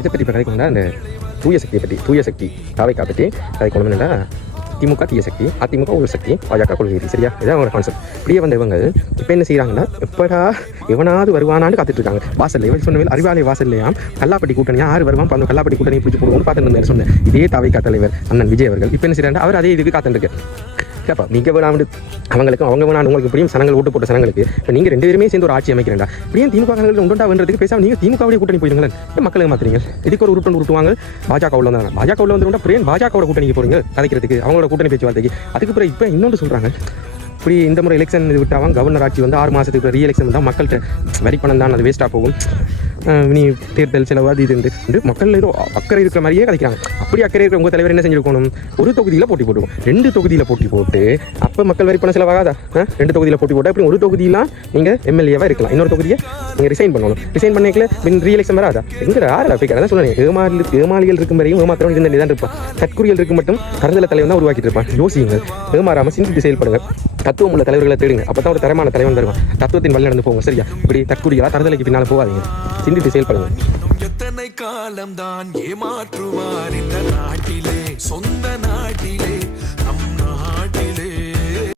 இதை பற்றி இப்போ கதைக்கணும்னா அந்த தூய சக்தியை பற்றி தூய சக்தி தாவைக்கா பற்றி கதைக்கணும் என்னன்னா திமுக தீய சக்தி, அதிமுக ஒரு சக்தி, பாஜக கொள்கை. சரியா? இதான் அவங்களோட கான்செப்ட். இப்படியே வந்த இவங்க இப்போ என்ன செய்யறாங்கன்னா, எப்படா எவனாவது வருவானான்னு காத்துட்டு இருக்காங்க. வாசல்ல இவன் சொன்னவேல் அறிவாலய வாசல்லையாம் கல்லாப்பட்டி கூட்டணி யார் வருவான் அந்த கல்லாப்பட்டி கூட்டணி பிடிச்சி போடுவோம்னு பார்த்துட்டு சொன்னேன். இதே தாவைக்கா தலைவர் அண்ணன் விஜய் அவர்கள் இப்போ என்ன செய்யறாங்க, அவர் அதே இதுக்கு காத்துட்டு கேப்பா நீங்கள் வேணாம் அவங்களுக்கும் அவங்க வேணாம் உங்களுக்கு இப்படியும் சனங்கள் ஓட்டு போட்ட சனங்களுக்கு இப்போ நீங்கள் 2 பேருமே சேர்ந்து ஒரு ஆட்சி அமைக்கிறேன்டா. இப்படியும் திமுக உண்டா வேண்டதுக்கு பேசாமல் நீங்கள் திமுகவுடைய கூட்டணி போயிடுங்களேன். மக்களுக்கு மாத்துறீங்க. இதுக்கு ஒரு உருட்டுவாங்க. பாஜக உள்ள வந்தாங்க. பாஜக உள்ள வந்து பிரியன் பாஜகவோட கூட்டணிக்கு போறீங்க கதைக்கிறதுக்கு, அவங்களோட கூட்டணி பேச்சுவார்த்தைக்கு. அதுக்கு பிறகு இப்போ இன்னொன்று சொல்கிறாங்க, இப்படி இந்த முறை எலெக்ஷன் இது விட்டாங்க, கவர்னர் ஆட்சி வந்து 6 மாதத்துக்கு ரீ எலெக்ஷன் தான் மக்கள்கிட்ட வரி பணம் தான் அது வேஸ்ட்டாக போகும், நீ தேர்தல் செலவு அது இது என்று மக்கள் ஏதோ அக்கறை இருக்கிற மாதிரியே கதைக்கிறாங்க. அப்படி அக்கறை இருக்கிற உங்கள் தலைவர் என்ன செஞ்சுருக்கணும், ஒரு தொகுதியில் போட்டி போட்டுருவோம், 2 தொகுதியில் போட்டி போட்டு அப்போ மக்கள் வரி பணம் செலவாகாதா? 2 தொகுதியில் போட்டி போட்டு அப்படி ஒரு தொகுதியெலாம் நீங்கள் எம்எல்ஏவாக இருக்கலாம், இன்னொரு தொகுதியை நீங்கள் ரிசைன் பண்ணணும். ரிசைன் பண்ணிக்கல ரீ எலெக்ஷன் வராதா? எங்கே ஆறு அப்படி தான் சொல்லுவேன். ஏமாளிகள் இருக்கும் வரையும் ஏமாத்திரம் இருந்த தான் இருப்பான். தற்குறிகள் இருக்கும் மட்டும் கருதல தலைவன் தான் உருவாக்கிட்டு இருப்பான். யோசியுங்கள், ஏமாறாமல் சிந்தித்து செயல்படுங்க. தத்துவம் உள்ள தலைவர்களை தேடுங்க. அப்போ தான் ஒரு தரமான தலைவன் தருவான். தத்துவத்தின் வழி நடந்து போங்க. சரியா? இப்படி தற்குறிகளா தரதலைக்கு பின்னால் போகாதீங்க, சிந்தித்து செயல்படுங்க. எத்தனை காலம் தான் ஏமாற்றுவார் இந்த நாட்டிலே, சொந்த நாட்டிலே, நம் நாட்டிலே.